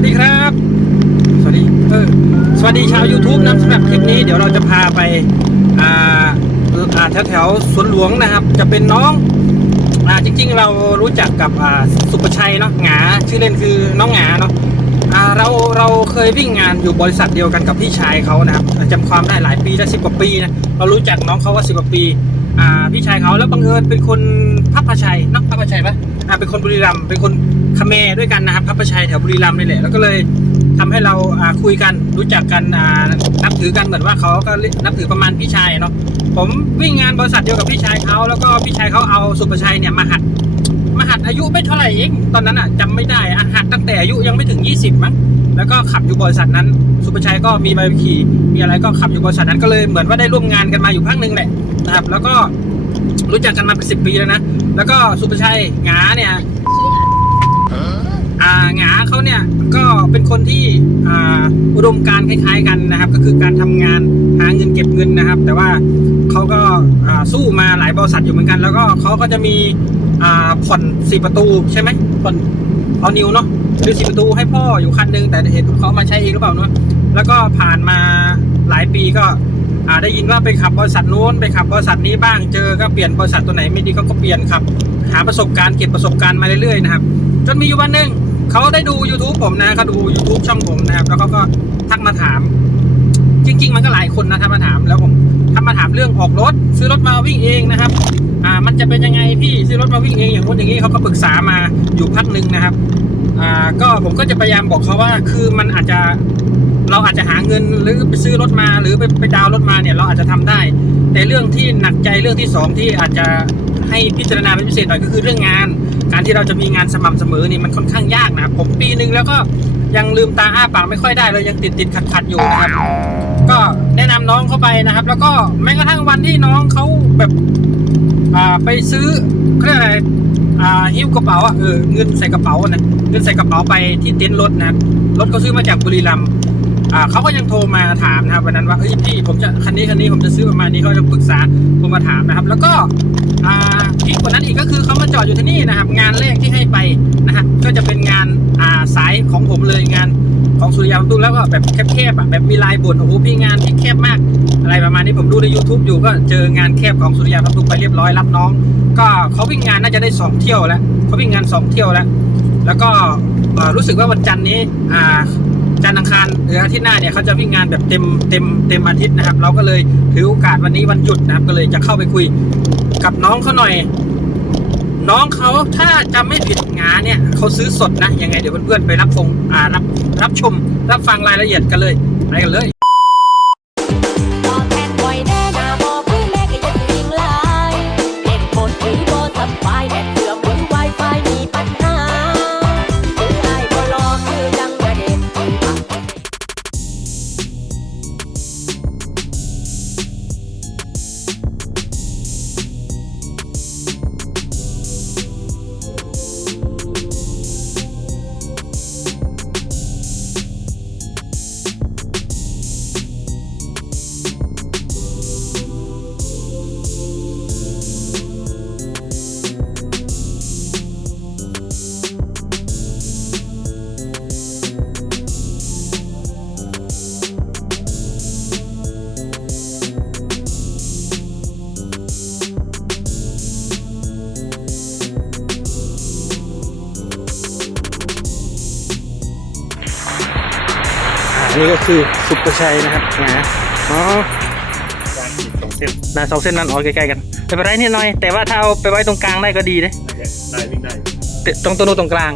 วัสดีครับ สวัสดีเออสวัสดีชาว YouTube นะสำหรับคลิปนี้เดี๋ยวเราจะพาไปอ่าอาแถวแถวๆสวนหลวงนะครับ จะเป็นน้องอ่าจริง ๆ เรารู้จักกับอ่าสุประชัยเนาะหงาชื่อเล่นคือน้องหงาเนาะอ่าเราเราเคยวิ่งงานอยู่บริษัทเดียวกันกับพี่ชายเขานะครับจำความได้หลายปีได้สิบกว่าปีนะเรารู้จักน้องเขาว่าสิบกว่าปีอ่าพี่ชายเขาแล้วบังเอิญเป็นคนพัพชัยนอะพัพชัยปะอ่าเป็นคนบุรีรัมย์เป็นคน คเมด้วยกันนะครับพับพชัยแถวบุรีรัมย์นี่แหละแล้วก็เลยทำให้เราคุยกันรู้จักกันนับถือกันเหมือนว่าเขาก็นับถือประมาณพี่ชายเนาะผมวิ่งงานบริษัทเดียวกับพี่ชายเขาแล้วก็พี่ชายเขาเอาสุประชัยเนี่ยมาหัดมาหัดอายุไม่เท่าไหร่เองตอนนั้นอะจำไม่ได้อะหัดตั้งแต่อายุยังไม่ถึง 20 มั้งแล้วก็ขับอยู่บริษัทนั้น สุประชัยก็มีใบขี่มีอะไรก็ขับอยู่บริษัทนั้นก็เลยเหมือนว่าได้ร่วมงานกันมาอยู่พักหนึ่งแหละนะครับ แล้วก็รู้จักกันมาเป็นสิบปีแล้วนะแล้วก็สุประชัยงาเนี่ย อ่าหงาเขาเนี่ยก็เป็นคนที่อ่าอุดมการคล้าย ๆกันนะครับ ก็คือการทำงานหาเงินเก็บเงินนะครับ แต่ว่าเขาก็อ่าสู้มาหลายบริษัทอยู่เหมือนกัน แล้วก็เขาก็จะมีอ่าผ่อนสี่ประตูใช่ไหมผ่อนเอานิวเนาะคือสี่ประตูให้พ่ออยู่คันหนึงแต่เห็นเขามาใช้เองหรือเปล่าเนาะแล้วก็ผ่านมาหลายปีก็อ่าได้ยินว่าไปขับบริษัทนู้นไปขับบริษัทนี้บ้างเจอก็เปลี่ยนบริษัทตัวไหนไม่ดีเขาก็เปลี่ยนขับ หาประสบการณ์เก็บประสบการณ์มาเรื่อยๆนะครับ จนมีอยู่วันหนึ่ง เขาได้ดู YouTube ผมนะเขาดู YouTube ช่องผมนะครับ แล้วเขาก็ทักมาถาม จริง ๆ มันก็หลายคนนะทักมาถามแล้วผมทักมาถามเรื่องออกรถ ซื้อรถมาวิ่งเองนะครับ อ่า มันจะเป็นยังไงพี่ซื้อรถมาวิ่งเองอย่างนู้นอย่างนี้เขาก็ปรึกษามาอยู่พักหนึ่งนะครับ อ่า ก็ผมก็จะพยายามบอกเขาว่า คือมันอาจจะเราอาจจะหาเงินหรือไปซื้อรถมาหรือไปไปดาวน์รถมาเนี่ยเราอาจจะทำได้ แต่เรื่องที่หนักใจเรื่องที่สองที่อาจจะ ให้พิจารณาเป็นพิเศษหน่อยก็คือเรื่องงาน การที่เราจะมีงานสม่ำเสมอนี่มันค่อนข้างยากนะผมปีหนึ่งแล้วก็ยังลืมตาอ้าปากไม่ค่อยได้เลยยังติดติดขัดขัดอยู่นะครับ ก็แนะนำน้องเข้าไปนะครับ แล้วก็แม้กระทั่งวันที่น้องเขาแบบอ่าไปซื้อเขาเรียกอะไรอ่าหิ้วกระเป๋าอะเออเงินใส่กระเป๋านะเงินใส่กระเป๋าไปที่เต็นท์รถนะรถเขาซื้อมาจากบุรีรัมย์อ่าเขาก็ยังโทรมาถามนะครับวันนั้นว่าเอ้ยพี่ผมจะคันนี้คันนี้ผมจะซื้อประมาณนี้เขาจะปรึกษาโทรมาถามนะครับ แล้วก็ อ่าพีกว่านั้นอีกก็คือเขามาจอดอยู่ที่นี่นะครับ งานแรกที่ให้ไปนะฮะก็จะเป็นงานอ่าสายของผมเลยงานของสุริยาบรรทุกแล้วก็แบบแคบๆอะแบบมีลายบ่นโอ้โหพี่งานที่แคบมาก อะไรประมาณนี้ผมดูใน YouTube อยู่ก็เจองานแคบของสุริยาบรรทุกไปเรียบร้อยรับน้อง ก็เขาวิ่งงานน่าจะได้สองเที่ยวแล้วเขาวิ่งงานสองเที่ยวแล้ว แล้วก็รู้สึกว่าวันจันทร์นี้อ่า จันทร์อังคารหรืออาทิตย์หน้าเนี่ยเขาจะวิ่งงานแบบเต็มเต็มเต็มอาทิตย์นะครับ เราก็เลยถือโอกาสวันนี้วันหยุดนะครับ ก็เลยจะเข้าไปคุยกับน้องเขาหน่อย น้องเขาถ้าจำไม่ผิดงานเนี่ยเขาซื้อสดนะยังไงเดี๋ยวเพื่อนๆไปรับฟงอ่ารับรับชม รับฟังรายละเอียดกันเลยไปกันเลย นนี้ก็คือสุปเปอร์ชัยนะครับนะอ๋อวางขีดตรงเส้นนาสองเส้นนั้นอ๋อใกล้ๆกันไม่เป็นไรนิดหน่อย แต่ว่าถ้าเอาไปไว้ตรงกลางได้ก็ดีนะได้วิ่งได้ตรงตัวโน้นตรงกลาง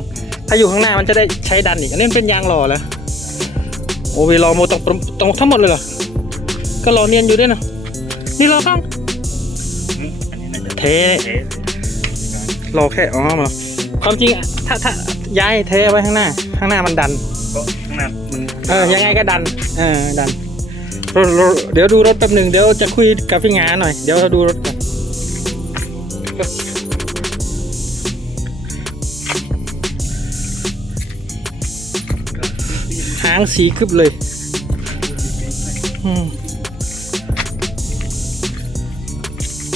ถ้าอยู่ข้างหน้ามันจะได้ใช้ดันอีกอันนี้มันเป็นยางหล่อแล้วโอ้เวลอโมตรงตรงทั้งหมดเลยเหรอก็หล่อเนียนอยู่ด้วยนะนี่รอข้างอืมอันนี้น่าจะเทเทสรอแค่อ๋อมาความจริงอะถ้าถ้าย้ายเทไว้ข้างหน้า ข้างหน้ามันดัน เออยังไงก็ดันเออดันเดี๋ยวดูรถแป๊บหนึ่งเดี๋ยวจะคุยกับพี่งาหน่อยเดี๋ยวเราดูรถกันหางสีคึบเลย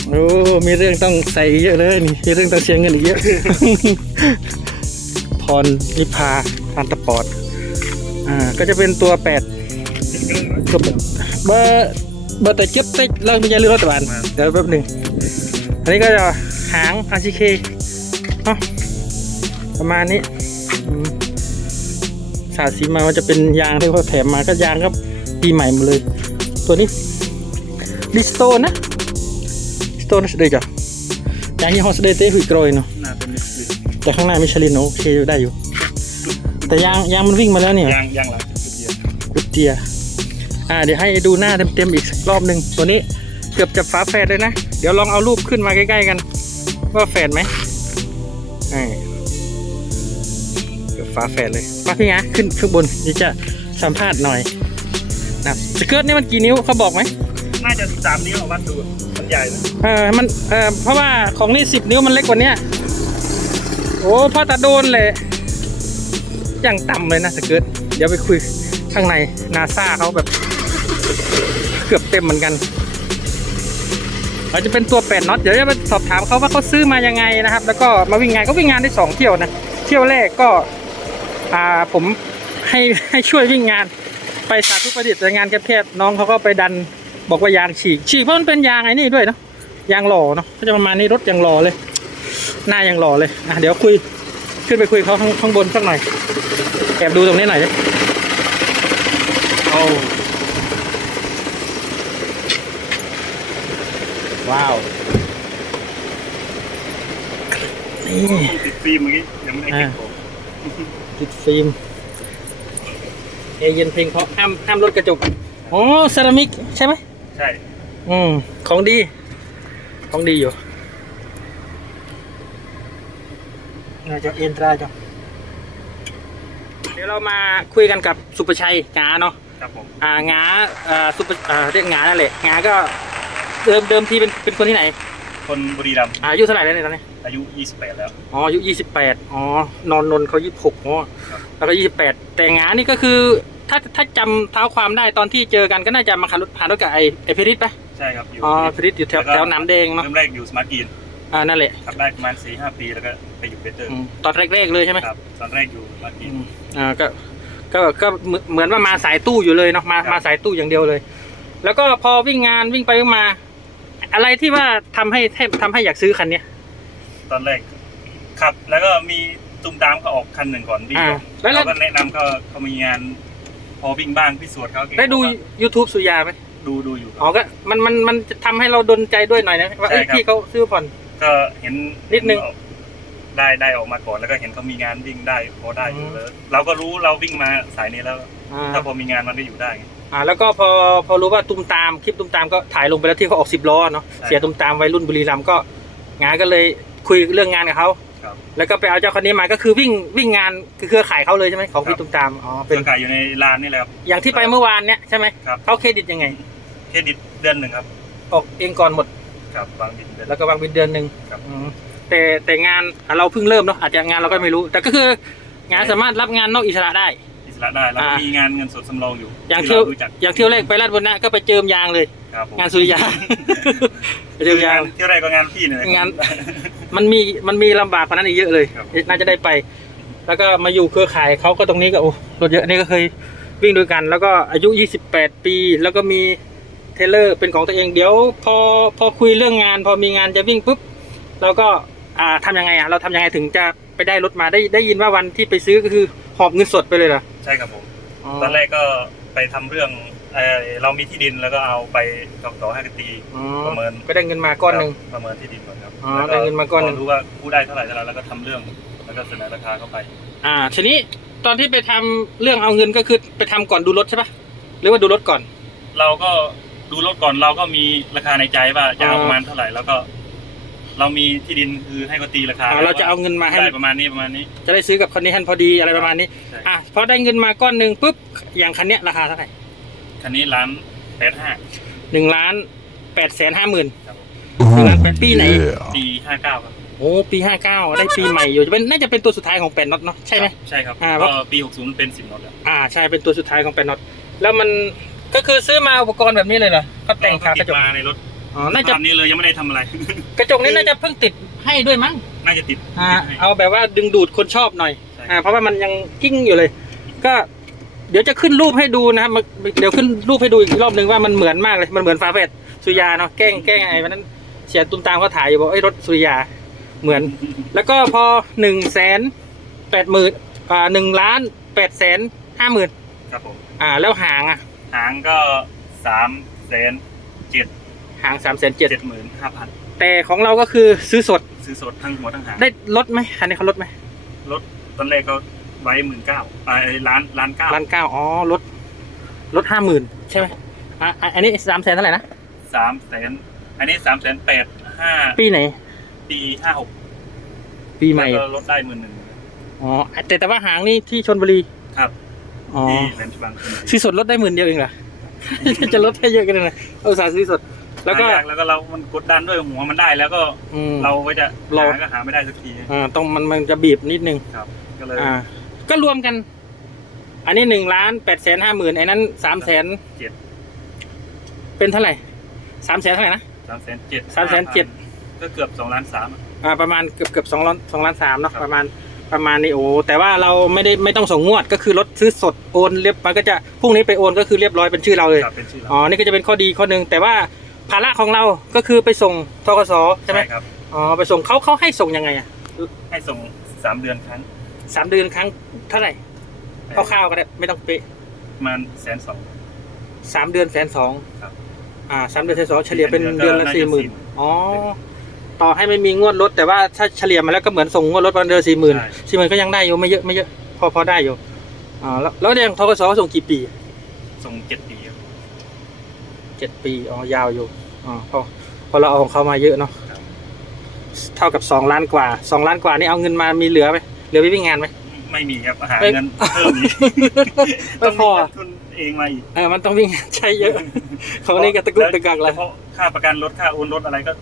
โอ้มีเรื่องต้องใส่เยอะเลยนี่มีเรื่องต้องเสียเงินอีกเยอะพรนิพาอันตปอด อ่าก็จะเป็นตัวแปดติ๊กเกอร์ตัวแปดเบอร์เบอร์แต่เจ็บเต็กเริ่มมีใจเรือรัฐบาลมาเดี๋ยวแป๊บหนึ่งอันนี้ก็จะหาง RCK เนาะประมาณนี้อืมสาดสีมามันจะเป็นยางที่เขาแถมมาก็ยางก็ปีใหม่หมดเลย ตัวนี้ดิสโตนนะสโตนสเดย์จ้ะยางยี่ห้อสเดย์เต้หุยกรอยเนาะหน้าเป็นมิชลินแต่ข้างหน้ามิชลินโอเคอยู่ได้อยู่ แต่ยางยางมันวิ่งมาแล้วเนี่ยยางยางหลังจุดเดียวกุดเตียอ่าเดี๋ยวให้ดูหน้าเต็มๆอีกสักรอบหนึ่งตัวนี้เกือบจะฝาแฝดเลยนะ เดี๋ยวลองเอารูปขึ้นมาใกล้ๆกัน ว่าแฝดไหมอ่าเกือบฝาแฝดเลยมาพี่งะขึ้นข้างบนเดี๋ยวจะสัมภาษณ์หน่อยนะครับสเกิร์ตนี่มันกี่นิ้วเขาบอกไหมน่าจะสามนิ้วเอาวัดดูมันใหญ่นะเออมันเออเพราะว่าของนี่สิบนิ้วมันเล็กกว่าเนี้ยโอ้พ่อตาโดนเลย อย่างต่ำเลยนะสเกิร์ตเดี๋ยวไปคุยข้างในนาซาเขาแบบ เกือบเต็มเหมือนกันเราจะเป็นตัวแปดน็อตเดี๋ยวจะไปสอบถามเขาว่าเขาซื้อมายังไงนะครับ แล้วก็มาวิ่งงานก็วิ่งงานได้สองเที่ยวนะเที่ยวแรกก็อ่าผมให้ให้ช่วยวิ่งงาน ไปสาธุประดิษฐ์แต่งานแคบๆน้องเขาก็ไปดันบอกว่ายางฉีกฉีกเพราะมันเป็นยางไอ้นี่ด้วยเนาะยางหล่อเนาะก็จะประมาณนี้รถยางหล่อเลย หน้ายางหล่อเลยอะเดี๋ยวคุย ขึ้นไปคุยเขาข้างข้างบนสักหน่อยแอบดูตรงนี้หน่อยดิโอ้ว้าวนี่ติดฟิล์มเมื่อกี้ยังไม่ได้เก็บของติดฟิล์มเอเย็นเพลงเพราะห้ามห้ามลดกระจกอ๋อเซรามิกใช่ไหมใช่ อืมของดี ของดีอยู่ น่าจะเอ็นตราจ้ะเดี๋ยวเรามาคุยกันกับสุประชัยงาเนาะครับผมอ่างาอ่าสุปอ่าเรียกงานั่นแหละงาก็เดิมเดิมทีเป็นเป็นคนที่ไหน คนบุรีรัมย์อายุเท่าไหร่แล้วเนี่ยตอนนี้อายุ 28 แล้ว อ๋ออายุยี่สิบแปดอ๋อนอนนนเขายี่สิบหกอ๋อครับแล้วก็ยี่สิบแปดแต่งานี่ก็คือถ้าถ้าจำเท้าความได้ตอนที่เจอกันก็น่าจะมาขับรถผ่านรถกับไอไอเพริสปะใช่ครับอยู่อ๋อเพริสอยู่แถวล้วก็แถวน้ำแดงเนาะเริ่มแรกอยู่สมาร์ทกีน อ่านั่นแหละขับได้ประมาณ4-5ปีแล้วก็ไปอยู่เบเตอร์อืมตอนแรกๆเลยใช่ไหมครับตอนแรกอยู่สมาร์ทกีอืน มอ่าก็ก็ก็เหมือนเหมือนว่ามาสายตู้อยู่เลยเนาะมาครับ มาสายตู้อย่างเดียวเลย แล้วก็พอวิ่งงานวิ่งไปวิ่งมา อะไรที่ว่าทำให้ทำให้อยากซื้อคันเนี้ยตอนแรกขับ แล้วก็มีตุ้มตามเขาออกคันหนึ่งก่อนวิ่งอ่า ก่อนแล้วแล้วเราก็แนะนำเขาเขามีงาน พอวิ่งบ้างพิสูจน์เขาเก่งได้ดู เขาก็ YouTube สุยาไหมดูดูอยู่อ๋อก็มันมันมันจะทำให้เราดนใจด้วยหน่อยนะว่าเอ้ยใช่ครับ พี่เขาซื้อผ่อน ก็เห็นนิดนึง ได้ได้ออกมาก่อนแล้วก็เห็นเขามีงานวิ่งได้พอได้อยู่อืมแล้วเราก็รู้เราวิ่งมาสายนี้แล้ว อ่าถ้าพอมีงานมันก็อยู่ได้ไงอ่าแล้วก็พอพอรู้ว่าตุ้มตามคลิปตุ้มตามก็ถ่ายลงไปแล้วที่เขาออกสิบล้อเนาะใช่เสียตุ้มตามวัยรุ่นบุรีรัมย์ก็งานก็เลยคุยเรื่องงานกับเขาครับแล้วก็ไปเอาเจ้าคนนี้มาก็คือวิ่งวิ่งงานคือเครือข่ายเขาเลยใช่ไหมของพี่ตุ้มตามอ๋อเป็เป็นนขายอยู่ในร้านนี่แหละครับ อย่างที่ไปเมื่อวานเนี้ยใช่ไหมครับ เขาเครดิตยังไง เครดิตเดือนหนึ่งครับ ออกเองก่อนหมด ครับบางบินเดือนแล้วก็วางบินเดือนหนึ่งครับ อืมแต่แต่งานอะเราเพิ่งเริ่มเนาะอาจจะงานเราก็ไม่รู้ แต่ก็คืองานสามารถรับงานนอกอิสระได้ อิสระได้แล้วอ่ามี มีงานเงินสดสำรองอยู่อย่างที่เที่ยวเรารู้จักอย่างเที่ยวแรกไปลาดบุรณะก็ไปเจิมยางเลย ครับผมงานสุริยา ไปเจิมยาง เที่ยวแรกก็งานพี่เนี่ยงาน มันมีมันมีลำบากกว่านั้นอีกเยอะเลย ครับ น่าจะได้ไป แล้วก็มาอยู่เครือข่ายเขาก็ตรงนี้ก็โอ้รถเยอะนี่ก็เคยวิ่งด้วยกัน แล้วก็อายุ 28 ปี แล้วก็มี เทเลอร์เป็นของตัวเองเดี๋ยวพอพอคุยเรื่องงาน พอมีงานจะวิ่งปุ๊บเราก็อ่าทำยังไงอะเราทำยังไงถึงจะไปได้รถมาได้ได้ยินว่าวันที่ไปซื้อก็คือหอบเงินสดไปเลยเหรอใช่ครับผม ตอนแรกก็ไปทำเรื่องเอ่อเรามีที่ดินแล้วก็เอาไปต่อต่อให้กันตีอ๋อประเมินก็ได้เงินมาก้อนหนึ่งประเมินที่ดินก่อนครับอ๋อแล้วได้เงินมาก้อนหนึ่ง พรู้ว่าผู้ได้เท่าไหร่เท่าไหร่แล้วก็ทำเรื่องแล้วก็เสนอราคาเข้าไปอ่าทีนี้ตอนที่ไปทำเรื่องเอาเงินก็คือไปทำก่อนดูรถใช่ปะหรือว่าดูรถก่อน เราก็ ดูรถก่อนเราก็มีราคาในใจว่าจะเอาอ๋อประมาณเท่าไหร่แล้วก็ เรามีที่ดินคือให้เขาตีราคาอ่าเราจะเอาเงินมาให้ ได้ประมาณนี้ประมาณนี้ จะได้ซื้อกับคันนี้ให้พอดีอะไรประมาณนี้ ใช่ อะพอได้เงินมาก้อนหนึ่งปุ๊บอย่างคันเนี้ยราคาเท่าไหร่คันนี้ร้านแปดห้าหนึ่งล้านแปดแสนห้าหมื่นครับหนึ่งล้านแปดปีไหนปีห้าเก้าครับโอ้ปีห้าเก้าได้ปีใหม่อยู่จะเป็นน่าจะเป็นตัวสุดท้ายของแปดน็อตเนาะใช่ไหมใช่ครับอ่า ก็ปีหกศูนย์เป็นสิบน็อตแล้วอ่าใช่เป็นตัวสุดท้ายของแปดน็อตแล้วมัน ก็คือซื้อมาอุปกรณ์แบบนี้เลยเหรอก็แต่งขากระจติดกมาในรถอ๋อ น่าจะภพนี้เลยยังไม่ได้ทำอะไร กระจกนี้น่าจะเพิ่งติดให้ด้วยมั้ง น่าจะติดอ่า ติดให้ เอาแบบว่าดึงดูดคนชอบหน่อย ใช่ อ่า เพราะว่ามันยังกิ้งอยู่เลย ก็ เดี๋ยวจะขึ้นรูปให้ดูนะครับมันเดี๋ยวขึ้นรูปให้ดูอีกรอบหนึ่งว่ามันเหมือนมากเลย มันเหมือนฟาเฟสสุริยาเนาะ แกล้งแกล้งไอ้วันนั้นเสียตุ้มตามเขาถ่ายอยู่บอกไอ้ยรถสุริยา เหมือน แล้วก็พอหนึ่งแสนแปดหมื่นอ่าหนึ่งล้านแปดแสนห้าหมื่นครับผม อ่า แล้วหางอะ หางก็สามแสนเจ็ดหางสามแสนเจ็ดเจ็ดหมื่นห้าพันแต่ของเราก็คือซื้อสดซื้อสดทั้งหัวทั้งหางได้ลดไหมคันนี้เขาลดไหมรถตอนแรกก็ไว้หมื่นเก้าไอ้ล้านล้านเก้าล้านเก้าอ๋อลดลดห้าหมื่นใช่ไหมอะอะอันนี้สามแสนเท่าไหร่นะสามแสนอันนี้สามแสนแปดห้าปีไหน ปีห้าหกปีใหม่แล้วก็ลดได้หมื่นหนึ่งอ๋อแต่แต่ว่าหางนี่ที่ชนบุรีครับ อ๋อ ที่แหลมฉบังชลบุรีซื้อสดลดได้หมื่นเดียวเองเหรอ จะลดให้เยอะกันเลยนะเอาสาห์ซื้อสด แล้วก็ หายาแล้วก็เรา มันกดดันด้วยหัวมันได้แล้วก็อืม เราก็จะเรา หาก็หาไม่ได้สักทีอ่าต้องมันมันจะบีบนิดนึง ครับ ก็เลยอ่า ก็รวมกัน อันนี้หนึ่งล้านแปดแสนห้าหมื่นไอ้นั้นสามแสนเจ็ดเป็นเท่าไหร่สามแสนเท่าไหร่นะ สามแสนเจ็ด307,000 ก็เกือบสองล้านสาม อ่าประมาณเกือบเกือบสองล้านสองล้านสามเนาะครับ ประมาณ ประมาณนี้โอ้แต่ว่าเราไม่ได้ไม่ต้องส่งงวดก็คือรถซื้อสดโอนเรียบมันก็จะพรุ่งนี้ไปโอนก็คือเรียบร้อยเป็นชื่อเราเลยครับเป็นชื่อเราอ๋อนี่ก็จะเป็นข้อดีข้อหนึ่งแต่ว่าภาระของเราก็คือไปส่งทกสใช่ไหมครับ อ๋อไปส่งเขาเขาให้ส่งยังไงอะให้ส่งสามเดือนครั้งสามเดือนครั้งเท่าไหร่คร่าวๆก็ได้ไม่ต้องเป๊ะประมาณแสนสองสามเดือนแสนสองครับอ่าสามเดือนแสนสองเฉลี่ยเป็นเป็นเดืเดืออนนละก็สี่น่าหมื่นจะอ๋อ ต่อให้ไม่มีงวดรถแต่ว่าถ้าเฉลี่ยมาแล้วก็เหมือนส่งงวดรถวันเดือนสี่หมื่นใช่สี่หมื่นก็ยังได้อยู่ไม่เยอะไม่เยอะพอพอได้อยู่อ่าแล้วแล้วเดือนทกสส่งกี่ปีส่งเจ็ดปีครับเจ็ดปีอ๋อยาวอยู่อ๋อพอพอเราเอาของเขามาเยอะเนาะครับเท่ากับสองล้านกว่าสองล้านกว่านี่เอาเงินมามีเหลือไหมเหลือไปวิ่งงานไหมไม่มีครับหาไม่เงินเพิ่มอีกไม่พอต้งมีทุนเองมาอีกเออมันต้องวิ่งงานใช้เยอะเขานี่ก็ตะกุกตะกักเลยเพราะค่าประกันรถค่าโอนรถอะไรก็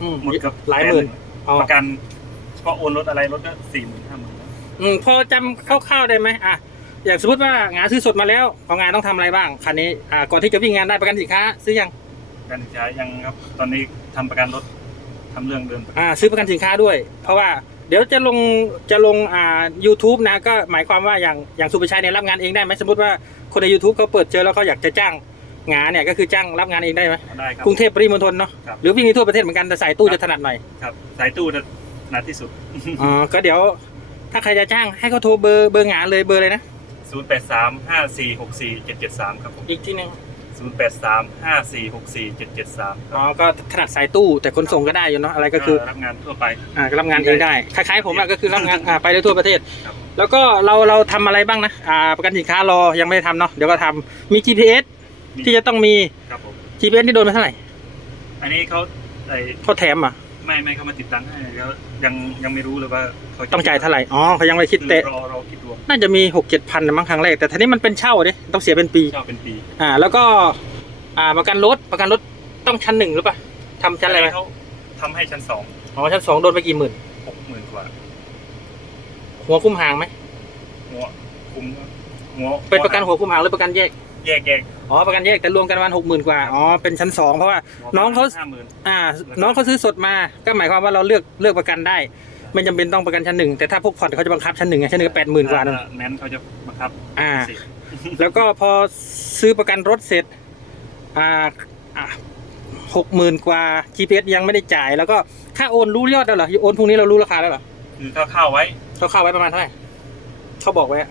อืมหมดเกับหลายหมื่นอ๋อประกันเฉพาะโอนรถอะไรรถก็สี่หมื่นห้าหมื่นอืมพอจำคร่าวๆได้ไหมอะอย่างสมมติว่างานซื้อสดมาแล้วของงานต้องทำอะไรบ้างคันนี้อ่าก่อนที่จะวิ่งงานได้ประกันสินค้า ซื้อยังการศึกษายังครับ ตอนนี้ทำประกันรถทำเรื่องเดินประกันอ่าซื้อประกันสินค้าด้วย เพราะว่าเดี๋ยวจะลงจะลงอ่า YouTube นะก็หมายความว่าอย่างอย่างสุภชัยเนี่ยรับงานเองได้ไหมสมมติว่าคนใน YouTube เขาเปิดเจอแล้วเขาอยากจะจ้าง งานเนี่ยก็คือจ้างรับงานเองได้ไหมได้ครับ กรุงเทพปริมณฑลเนาะครับ หรือวิ่งในทั่วประเทศเหมือนกันแต่สายตู้จะถนัดหน่อยครับสายตู้จะหนักที่สุด อ๋อก็เดี๋ยว ถ้าใครจะจ้างให้เขาโทรเบอร์เบอร์งานเลยเบอร์เลยนะ0 8 3 5 4 6 4 7 7 3 ครับผม อีกที่หนึ่ง0 8 3 5 4 6 4 7 7 3อ๋อก็ถนัดสายตู้แต่คนส่งก็ได้อยู่เนาะอะไรก็คือรับงานทั่วไป อ่าก็รับงานเองได้คล้ายๆผมอะก็คือรับงานอ่าไปได้ทั่วประเทศ ครับ แล้วก็เราเราทำอะไรบ้างนะอ่าประกันสินค้ารอยังไม่ได้ทำเนาะเดี๋ยวก็ทำมี GPS ที่จะต้องมี ครับผม GPS นี่โดนไปเท่าไหร่อันนี้เขาไอ้เขาแถมอะไม่ไม่เข้ามาติดตั้งให้แล้วยังยังไม่รู้เลยว่าเขาะต้องจ่ายเท่าไหร่อ๋อเขายังไม่คิดคือแต่รอรอคิดรวมน่าจะมีหกเจ็ดพันมั้งครั้งแรกแต่ทีนี้มันเป็นเช่าดิต้องเสียเป็นปี เช่าเป็นปีอ่า แล้วก็ อ่าประกันรถประกันรถต้องชั้นหนึ่งหรือเปล่าทำชั้นอะไรไหมเขาทำให้ชั้นสองอ๋อชั้นสองโดนไปกี่หมื่นหกหมื่นกว่าหัวคุ้มหางไหมหัวคุมหัวเป็นประกันหัวคุ้มหางหรือประกันแยก แยกแยกอ๋อประกันแยกแต่รวมกันประมาณหกหมื่นกว่าอ๋อเป็นชั้นสองเพราะว่าน้องเขาห้าหมื่นอ่า น้องเขาซื้อสดมาก็หมายความว่าเราเลือกเลือกประกันได้ไม่จำเป็นต้องประกันชั้นหนึ่งแต่ถ้าพวกผ่อนเขาจะบังคับชั้นหนึ่งไงชั้นหนึ่งก็แปดหมื่นกว่านั่นแนั้นเขาจะบังคับอ่าสิแล้วก็พอซื้อประกันรถเสร็จอ่าหกหมื่นกว่า GPS ยังไม่ได้จ่าย แล้วก็ค่าโอนรู้ยอดแล้วเหรอโอนพรุ่งนี้เรารู้ราคาแล้วเหรอคือเขาเข้าไว้เขาเข้าไว้ประมาณเท่าไหร่เขาบอกไว้อะ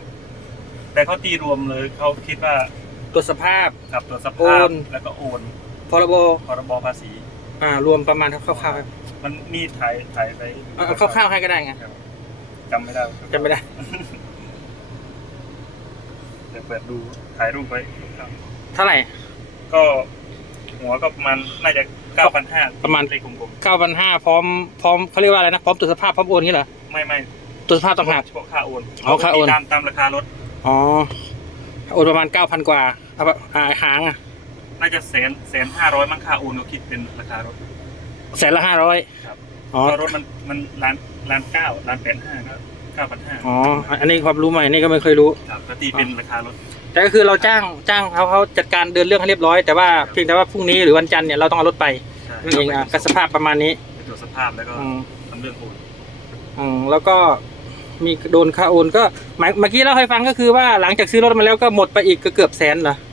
แต่เขาตีรวมเลยเขาคิดว่า ตรวจสภาพ กับตัวสโอภาพนแล้วก็โอนพรบพรบภาษี อ่ารวมประมาณคร่าวๆครับมันมีถ่ายถ่ายไปเอาเอาคร่าวๆให้ก็ได้ไงจำไม่ได้จำไม่ได้ เดี๋ยวเปิดดูถ่ายรูปไว้คร่าวเท่าไหร่ๆก็หัวก็ประมาณน่าจะเก้าพันห้าประมาณ เลขกลมเก้าพันห้าพร้อมพร้อมเขาเรียกว่าอะไรนะพร้อมตรวจสภาพพร้อมโอนงี้เหรอๆไม่ไม่ตรวจสภาพต่างหาก เฉพาะค่าโอนอ๋อค่าโอนตามตามราคารถอ๋อโอนประมาณเก้าพันกว่า เอาปะอ่าหางอะน่าจะแสนแสนห้าร้อยมั้งค่าโอนเขาคิดเป็นราคารถ แสนละห้าร้อยครับอ๋อ เพราะรถมันมันล้านล้านเก้าล้านแปดห้าก็เก้าพันห้าอ๋อ อันนี้ความรู้ใหม่นี่ก็ไม่เคยรู้ ครับก็ตีเป็นราคารถ แต่ก็คือเราจ้างจ้างเขาเขาจัดการเดินเรื่องให้เรียบร้อย แต่ว่าเพียงแต่ว่าพรุ่งนี้หรือวันจันทร์เนี่ยเราต้องเอารถไปใช่นั่นเองอะก็สภาพประมาณนี้ไปตรวจสภาพแล้วก็อืมทำเรื่องโอนอืมแล้วก็มีโดนค่าโอนก็หมายเมื่อกี้เล่าให้ฟังก็คือว่าหลังจากซื้อรถมาแล้วก็หมดไปอีกก็เกือบแสนเหรอครับ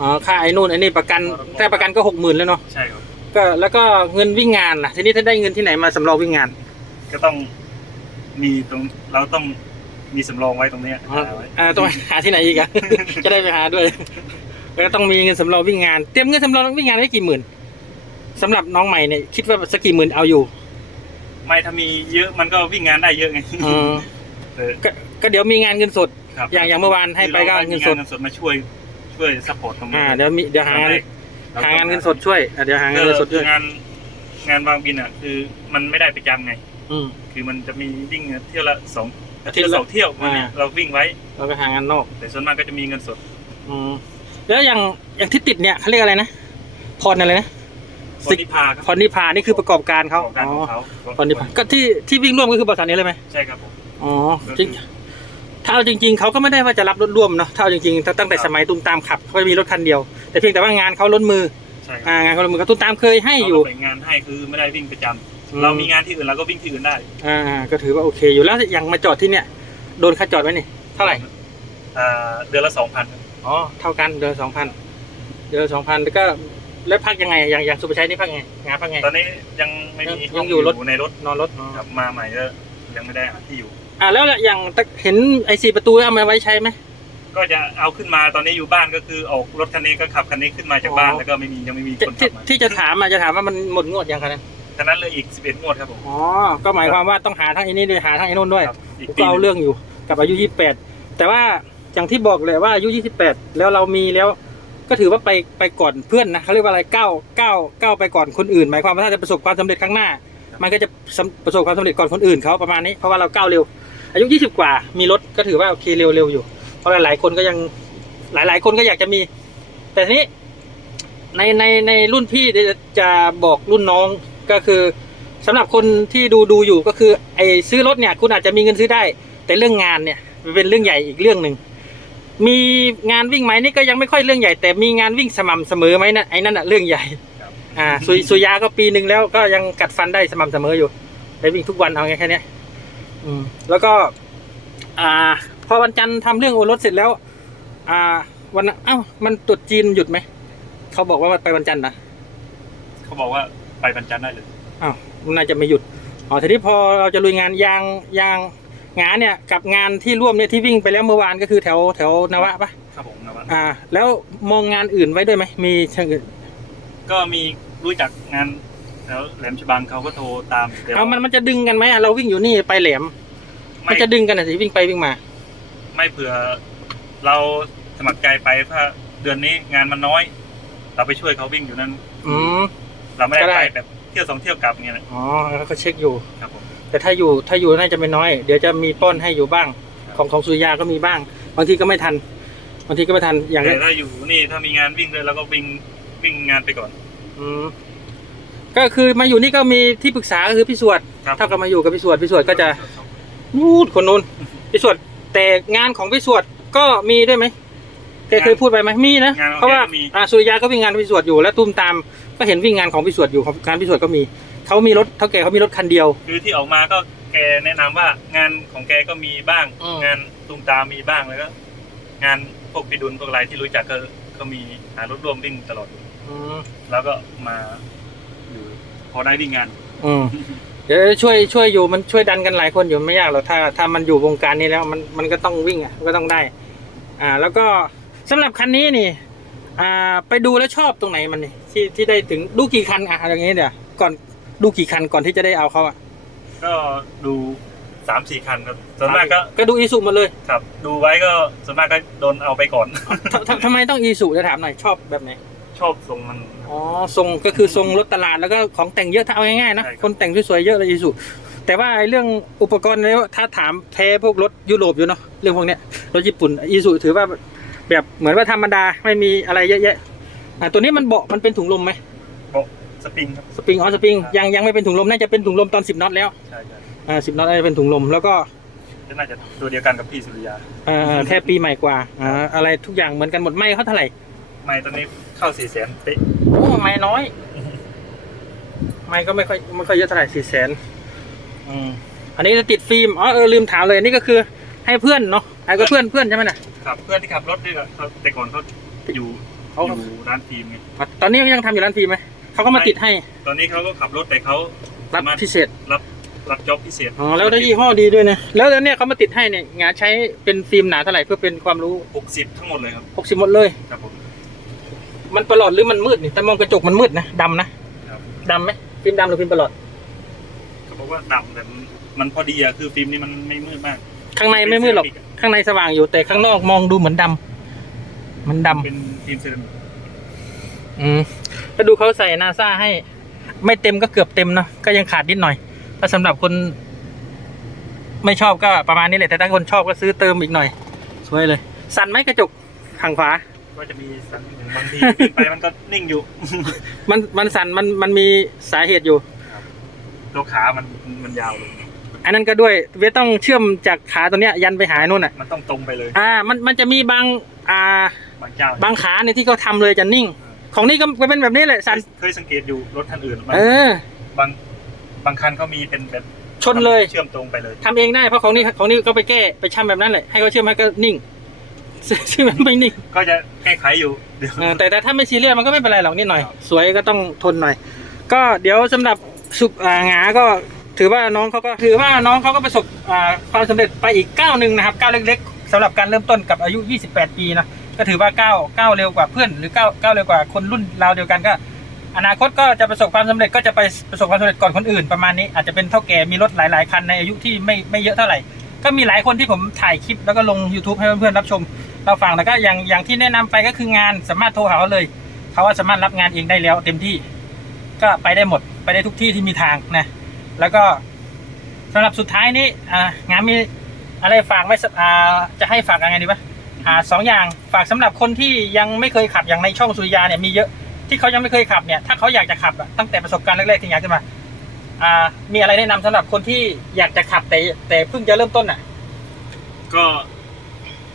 อ๋อค่าไอ้นู่นไอ้นี่ประกันแต่ประกันก็หกหมื่นแล้วเนาะใช่ครับ ก็แล้วก็เงินวิ่งงานล่ะทีนี้ถ้าได้เงินที่ไหนมาสำรองวิ่งงานก็ต้องมีตรงเราต้องมีสำรองไว้ตรงเนี้ยอ๋อหาไว้อ่าต้องหาที่ไหนอีกอะ จะได้ไปหาด้วย แล้วก็ต้องมีเงินสำรองวิ่งงานเตรียมเงินสำรองวิ่งงานไว้กี่หมื่นสำหรับน้องใหม่เนี่ยคิดว่าสักกี่หมื่นเอาอยู่ไม่ถ้ามีเยอะมันก็วิ่งงานได้เยอะไงอืมเออก็ก็เดี๋ยวมีงานเงินสด ครับอย่างอย่างเมื่อวานให้ไปก็คือราเงินสด มีเงินสดมาช่วย ช่วยซัพพอร์ตตรงนี้อ่าเดี๋ยวมีเดี๋ยวหางานเราหางานเงินสดช่วยอะเดี๋ยวหางานเงินสดคืช่วอยงานงานวางบินอะคือมันไม่ได้ประจำไง อืม คือมันจะมีวิ่งเที่ยวละสองอาทิตเที่ย์ยวละสองเที่ยววันเนี้ยอ่า เราวิ่งไว้ เราก็หางานนอก แต่ส่วนมากก็จะมีเงินสดอืมแล้วอย่างอย่างที่ติดเนี่ยเขาเรียกอะไรนะพรอะไรนะคนที่พาครับพรนิพานี่คือประกอบการเขาของการอ๋อของเขาพรนิพาก็ที่ที่วิ่งร่วมก็คือบริษัทนี้เลยไหมใช่ครับผม อ๋อจริง ถ้าเอาจริงๆเขาก็ไม่ได้ว่าจะรับรถร่วมเนาะถ้าเอาจริงๆถ้าตั้งแต่สมัยตุ้มตามขับเขาจะมีรถคันเดียว แต่เพียงแต่ว่างานเขาล้นมือใช่คอ่ารับงานเขาล้นมือเขาตุ้มตามเคยให้อยู่ เราก็แบ่งงานให้คือไม่ได้วิ่งประจำอืม เรามีงานที่อื่นเราก็วิ่งที่อื่นได้อ่าก็ถือว่าโอเคอยู่แล้วอย่างมาจอดที่เนี่ยโดนค่าจอดไว้นี่เท่าไหร่อ่าเดือนละสองพันอ๋อเท่ากันเดือนสองพันเดือนสองพันแล้วก็แล้วพักยังไงอย่างอย่างสุภาชัยนี่พักไงงานพักไง ตอนนี้ยังไม่มียังห้องอยู่รถ ในรถนอนรถอ๋อครับมาใหม่ก็ยังไม่ได้หาที่อยู่ อ่าแล้วอย่างตะเห็นไอ้สี่ประตูเอามาไว้ใช้ไหมก็จะเอาขึ้นมาตอนนี้อยู่บ้านก็คือออกรถคันนี้ก็ขับคันนี้ขึ้นมาจากบ้านอ๋อแล้วก็ไม่มียังไม่มีที่คนที่ขับมาที่จะถามอะจะถามว่ามันหมดงวดยังคะเนี่ยฉะนั้นเหลยอีก 11 งวดครับผม อ๋อ ก็หมายความว่าต้องหาทั้งไอ้นี่ด้วยหาทั้งไอ้นู่นด้วยครับอีกก็ปีเอาหนึ่งเรื่องอยู่กับอายุยี่สิบแปดแต่ว่าอย่างที่บอกเลยว่าอายุยี่สิบแปดแล้วเรามีแล้ว ก็ถือว่าไปไปก่อนเพื่อนนะเขาเรียกว่าอะไรก้าวก้าวก้าวไปก่อนคนอื่น หมายความว่าถ้าจะประสบความสำเร็จข้างหน้า มันก็จะประสบความสำเร็จก่อนคนอื่นเขาประมาณนี้เพราะว่าเราก้าวเร็ว อายุยี่สิบกว่า มีรถก็ถือว่าโอเคเร็วเร็วอยู่ เพราะหลายๆคนก็ยังหลายๆ คนก็อยากจะมี แต่ทีนี้ในในในรุ่นพี่จะจะบอกรุ่นน้องก็คือสำหรับคนที่ดูดูอยู่ก็คือไอ้ซื้อรถเนี่ย คุณอาจจะมีเงินซื้อได้ แต่เรื่องงานเนี่ยเป็นเรื่องใหญ่อีกเรื่องหนึ่งมีงานวิ่งไหมนี่ก็ยังไม่ค่อยเรื่องใหญ่ แต่มีงานวิ่งสม่ำเสมอไหมนะไอ้นั่นอะเรื่องใหญ่ อ่าสุยสุยาก็ปีหนึ่งแล้วก็ยังกัดฟันได้สม่ำเสมออยู่ไปวิ่งทุกวันเอาไงแค่เนี้ยอืม แล้วก็ อ่า พอวันจันทร์ทำเรื่องโอนรถเสร็จแล้ว อ่า วันนั้นเอ้ามันตรุดจีนหยุดไหมเขาบอกว่าไปวันจันทร์นะเขาบอกว่าไปบรรจันทร์ได้เลย อ้าวมันน่าจะไม่หยุดอ๋อทีนี้พอเราจะลุยงานยางยางงานเนี่ยกับงานที่ร่วมเนี่ยที่วิ่งไปแล้วเมื่อวานก็คือแถวแถวนวะปะครับผมนะว่าอ่า แล้วมองงานอื่นไว้ด้วยไหมมีเชิงอื่น ก็มีรู้จักงานแล้วแหลมฉบังเขาก็โทรตามดี๋ยวเอามันมันจะดึงกันไหมอะเราวิ่งอยู่นี่ไปแหลม ไม่มันจะดึงกันอะสิวิ่งไปวิ่งมา ไม่เผื่อ เราสมัครใจไปถ้าเดือนนี้งานมันน้อย เราไปช่วยเขาวิ่งอยู่นั้น อืม เราไม่ได้ก็ได้ ไปแบบเที่ยวสองเที่ยวกลับอย่างเงี้ยนะอ๋อแล้วก็เช็คอยู่ ครับผม แต่ถ้าอยู่ถ้าอยู่น่าจะไม่น้อย เดี๋ยวจะมีป้อนให้อยู่บ้าง ครับ ของของสุริยาก็มีบ้าง บางทีก็ไม่ทัน บางทีก็ไม่ทันอย่างแต่นี้ถ้าอยู่นี่ถ้ามีงานวิ่งเลยเราก็วิ่ง วิ่งงานไปก่อน อืมก็คือมาอยู่นี่ก็มีที่ปรึกษาก็คือพี่สวดครับเท่ากับมาอยู่กับพี่สวดพี่สวดก็จะนูดคนนู้นพี่สวดแต่งานของพี่สวดก็มีด้วยไหมแกเคยพูดไปไหมมีนะงานของเพราะว่าแกก็มี อ่าสุริยาก็วิ่งงานพี่สวดอยู่แล้วตุ้มตาม ก็เห็นวิ่งงานของพี่สวดอยู่ของงานพี่สวดก็มีเขามีรถเท่าแกเขามีรถคันเดียว คือที่ออกมาก็แกแนะนำว่างานของแกก็มีบ้าง อืม งานตุมตามมีบ้างแล้วก็งานพวกพี่ดุลพวกอะไรที่รู้จักก็ก็มีหารถร่วมวิ่งตลอดอื มแล้วก็มาอยู่พอได้วิ่งงาน อืมเดี๋ยวช่วยช่วยอยู่มันช่วยดันกันหลายคนอยู่ไม่ยากหรอกถ้าถ้ามันอยู่วงการนี้แล้วมันมันก็ต้องวิ่งอะมันก็ต้องได้ อ่า แล้วก็สำหรับคันนี้นี่ อ่า ไปดูแล้วชอบตรงไหนมันนี่ที่ที่ได้ถึงดูกี่คันอะอย่างนี้เดี๋ยวก่อนดูกี่คันก่อนที่จะได้เอาเขาอะก็ดูสามสี่คันครับส่วนมากก็ก็ดูอีสุหมาเลยครับ ดูไว้ก็ส่วนมากก็โดนเอาไปก่อนทำทำทำไมต้องอีสุจะถามหน่อยชอบแบบไหน ชอบทรงมัน อ๋อทรงก็คือทรงรถตลาดแล้วก็ของแต่งเยอะถ้าเอาง่ายๆนะ ใช่ครับ คนแต่งสวยๆเยอะเลยอีสุแต่ว่าไอ้เรื่องอุปกรณ์แล้วถ้าถามแพ้พวกรถยุโรปอยู่เนาะเรื่องพวกเนี้ยรถญี่ปุ่นอีสุถือว่าแบบเหมือนว่าธรรมดาไม่มีอะไรเยอะแยะอ่าตัวนี้มันเบาะมันเป็นถุงลมไหมโบะสปริงครับ สปริงอ๋อสปริงครับยังยังไม่เป็นถุงลมน่าจะเป็นถุงลมตอนสิบน็อตแล้วใช่ใช่อ่าสิบน็อตน่าจะเป็นถุงลมแล้วก็ก็น่าจะตัวเดียวกันกับพี่สุริยาเอ่อแค่ปีใหม่กว่าอ่าอะไรทุกอย่างเหมือนกันหมดไม่เขาเท่าไหร่ ไม่ตอนนี้ เข้าสี่แสนเป๊ะโอ้ไม่น้อย ไม่ก็ไม่ค่อยไม่ค่อยเยอะเท่าไหร่สี่แสนอืมอันนี้จะติดฟิล์มอ๋อเออลืมถามเลยอันนี่ก็คือให้เพื่อนเนาะไอ้ก็เพื่อนเพื่อนใช่ไหมน่ะ ครับเพื่อนที่ขับรถด้วยกันเขาแต่ก่อนเขาอยู่เขา อยู่ร้านฟิล์มไงตอนนี้ยังทำอยู่ร้านฟิล์มไหมเขาก็มาติดให้ตอนนี้เขาก็ขับรถแต่เขารับสามารถพิเศษรับรับจ็อบพิเศษอ๋อแล้วได้ยี่ห้อดีด้วยนะแล้วแล้วเนี่ยเขามาติดให้เนี่ยงาใช้เป็นฟิล์มหนาเท่าไหร่เพื่อเป็นความรู้หกสิบทั้งหมดเลยครับ 60หมดเลย ครับผม มันประหลอดหรือมันมืดนี่แต่มองกระจกมันมืดนะดำนะครับดำไหมฟิล์มดำหรือฟิล์มประหลอด เขาบอกว่าดำแต่มันมันพอดีอะคือฟิล์มนี่มันไม่มืดมาก ข้างในไม่มืดหรอกเป็นเซรามิข้างในสว่างอยู่แต่ข้างนอกมองดูเหมือนดำมันดำเป็นฟิล์มเซรามิกอืมแล้วดูเขาใส่นาซาให้ ไม่เต็มก็เกือบเต็มเนอะก็ยังขาดนิดหน่อย ถ้าสำหรับคน ไม่ชอบก็ประมาณนี้แหละแต่ถ้าคนชอบก็ซื้อเติมอีกหน่อย สวยเลย สั่นไหมกระจกทางขวา ก็จะมีสักนิดหนึ่งบางทีขึ้นไปมันก็นิ่งอยู่ มันมันสั่นมันมันมีสาเหตุอยู่ตัวขามันมันยาวเลยอันนั้นก็ด้วยเวยต้องเชื่อมจากขาตัวเนี้ยยันไปหาไอ้นู่นอะมันต้องตรงไปเลยอ่ามันมันจะมีบางอ่าบางเจ้าบางขาเนี่ยที่เขาทำเลยจะนิ่ง ของนี่ก็เป็นแบบนี้แหละสั่นเคยสังเกตอยู่รถคันอื่นบางเออบางบางคันเขามีเป็นแบบชนเลยเชื่อมตรงไปเลยทำเองได้เพราะของนี่ของนี่ก็ไปแก้ไปช่ำแบบนั้นแหละให้เขาเชื่อมให้ก็นิ่ง ซึ่งมันไม่นิ่งก็จะแก้ไขอยู่เดี๋ยวเออแต่แต่ถ้าไม่ซีเรียสมันก็ไม่เป็นไรหรอกนิดหน่อย สวยก็ต้องทนหน่อย ก็เดี๋ยวสำหรับสุกอ่าหงาก็ถือว่าน้องเขาก็ถือว่าน้องเขาก็ประสบอ่าความสำเร็จไปอีกก้าวหนึ่งนะครับก้าวเล็กๆสำหรับการเริ่มต้นกับอายุ 28 ปีนะก็ถือว่าก้าวก้าวเร็วกว่าเพื่อน หรือก้าวก้าวเร็วกว่าคนรุ่นราวเดียวกันก็ อนาคตก็จะประสบความสำเร็จก็จะไปประสบความสำเร็จก่อนคนอื่นประมาณนี้อาจจะเป็นเท่าแก่มีรถหลาย ๆ คันในอายุที่ไม่ไม่เยอะเท่าไหร่ก็มีหลายคนที่ผมถ่ายคลิปแล้วก็ลง YouTube ให้เพื่อนๆรับชม เราฟังแล้วก็อย่างอย่างที่แนะนำไปก็คืองานสามารถโทรหาเขาเลยเขาว่าสามารถรับงานเองได้แล้ว เต็มที่ ก็ไปได้หมดไปได้ทุกที่ที่มีทางนะแล้วก็สำหรับสุดท้ายนี้งานมีอะไรฝากไว้จะให้ฝากยังไงดีวะสองอย่างฝากสำหรับคนที่ยังไม่เคยขับอย่างในช่องสุริยาเนี่ยมีเยอะที่เขายังไม่เคยขับเนี่ยถ้าเขาอยากจะขับตั้งแต่ประสบการณ์แรกๆที่อยากขึ้นมาอ่ามีอะไรแนะนำสำหรับคนที่อยากจะขับแต่แต่เพิ่งจะเริ่มต้นอะ ก็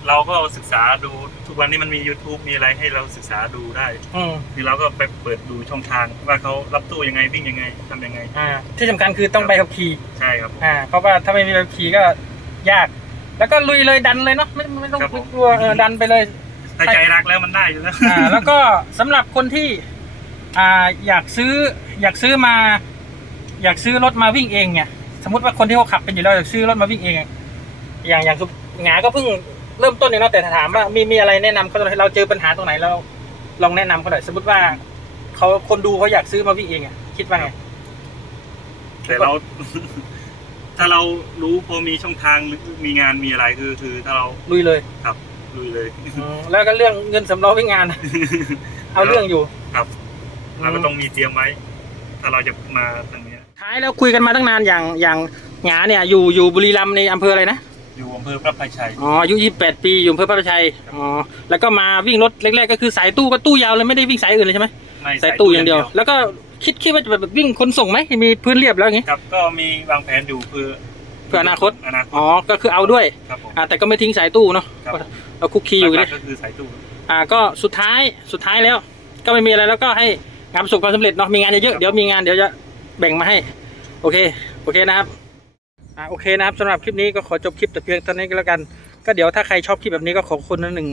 เราก็ศึกษาดูทุกวันนี้มันมี YouTube มีอะไรให้เราศึกษาดูได้อืมคือเราก็ไปเปิดดูช่องทางว่าเขารับตู้ยังไงวิ่งยังไงทำยังไง อ่า ที่สำคัญคือต้องใบขับขี่ ใช่ครับผม อ่า เพราะว่าถ้าไม่มีใบขับขี่ก็ยาก แล้วก็ลุยเลยดันเลยเนาะ ไม่ไม่ต้องครับผม กลัวเออดันไปเลย ถ้าใจรักแล้วมันได้อยู่แล้ว อ่า แล้วก็สำหรับคนที่ อ่า อยากซื้อ อยากซื้อมา อยากซื้อรถมาวิ่งเองเนี่ย สมมติว่าคนที่เขาขับเป็นอยู่แล้วอยากซื้อรถมาวิ่งเองอะอย่างอย่างสุหงาก็เพิ่ง เริ่มต้นเองเนาะแต่ถามว่ามีมีอะไรแนะนำเขาหน่อยเราเจอปัญหาตรงไหนเราลองแนะนำเขาหน่อยสมมติว่าเขาคนดูเขาอยากซื้อมาวิ่งเองอะคิดว่าไง แต่เรา ถ้าเรารู้พอมีช่องทางหรือมีงานมีอะไรคือ คือถ้าเราลุยเลยขับลุยเลย อืมแล้วก็เรื่องเงินสำรองวิ่งงาน เอาเรื่องอยู่ ครับเราก็ต้องมีเตรียมไว้ ถ้าเราจะมาทางเนี้ยท้ายแล้วคุยกันมาตั้งนานอย่างอย่างหงาเนี่ย อยู่อยู่บุรีรัมย์ในอำเภออะไรนะ อยู่อำเภอพระพายชัยอ๋ออายุ28 ปีอยู่อำเภอพระประชัยอ๋อแล้วก็มาวิ่งรถแรกๆก็คือสายตู้ก็ตู้ยาวเลยไม่ได้วิ่งสายอื่นเลยใช่ไหมไม่สายตู้อย่างเดียว แล้วก็คิดคิดว่าจะแบบวิ่งคนส่งไหมมีพื้นเรียบแล้วอย่างงี้ ครับก็มีวางแผนอยู่เพื่อเพื่ออนาคต อนาคตอ๋อก็คือเอาด้วยครับผม อ่าแต่ก็ไม่ทิ้งสายตู้เนาะครับผมเราคุกคีอยู่หลันี่กๆก็คือสายตู้อ่าก็สุดท้ายสุดท้ายแล้ว ก็ไม่มีอะไรแล้วก็ให้งานประสบความสำเร็จเนาะมีงานเยอะๆเดี๋ยวมีงานเดี๋ยวจะแบ่งมาให้ โอเคโอเคนะครับ อ่าโอเคนะครับสำหรับคลิปนี้ก็ขอจบคลิปแต่เพียงเท่านี้ก็แล้วกัน ก็เดี๋ยวถ้าใครชอบคลิปแบบนี้ก็ขอบคุณนะหนึ่ง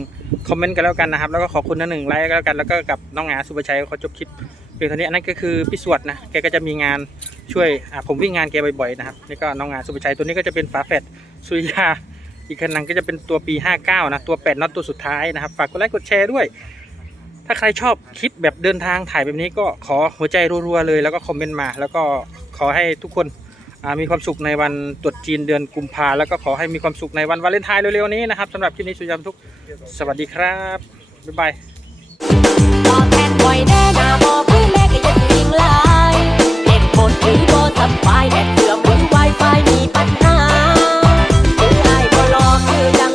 คอมเมนต์กันแล้วกันนะครับ แล้วก็ขอบคุณนะหนึ่งไลค์ก็แล้วกันแล้วก็กับน้องหงาสุภชัยขอจบคลิปเพียงเท่านี้อันนั้นก็คือพี่สวดนะแกก็จะมีงานช่วยอ่าผมวิ่งงานแกบ่อยๆนะครับนี่ก็น้องหงาสุภชัยตัวนี้ก็จะเป็นฝาแฝดสุริยาอีกคันนึงก็จะเป็นตัวปี 59 นะตัว8น็อตตัวสุดท้ายนะครับฝากกดไลค์กดแชร์ด้วย ถ้าใครชอบคลิปแบบเดินทางถ่ายแบบนี้ก็ขอหัวใจรัวๆเลย แล้วก็คอมเมนต์มา แล้วก็ขอให้ทุกคน มีความสุขในวันตรุษจีนเดือนกุมภาแล้วก็ขอให้มีความสุขในวันวาเลนไทน์เร็วๆนี้นะครับสำหรับคลิปนี้สุยามทุก สวัสดีครับ บ๊ายบายบายแมีปัญหาคือไอ้บ่รอคือยัง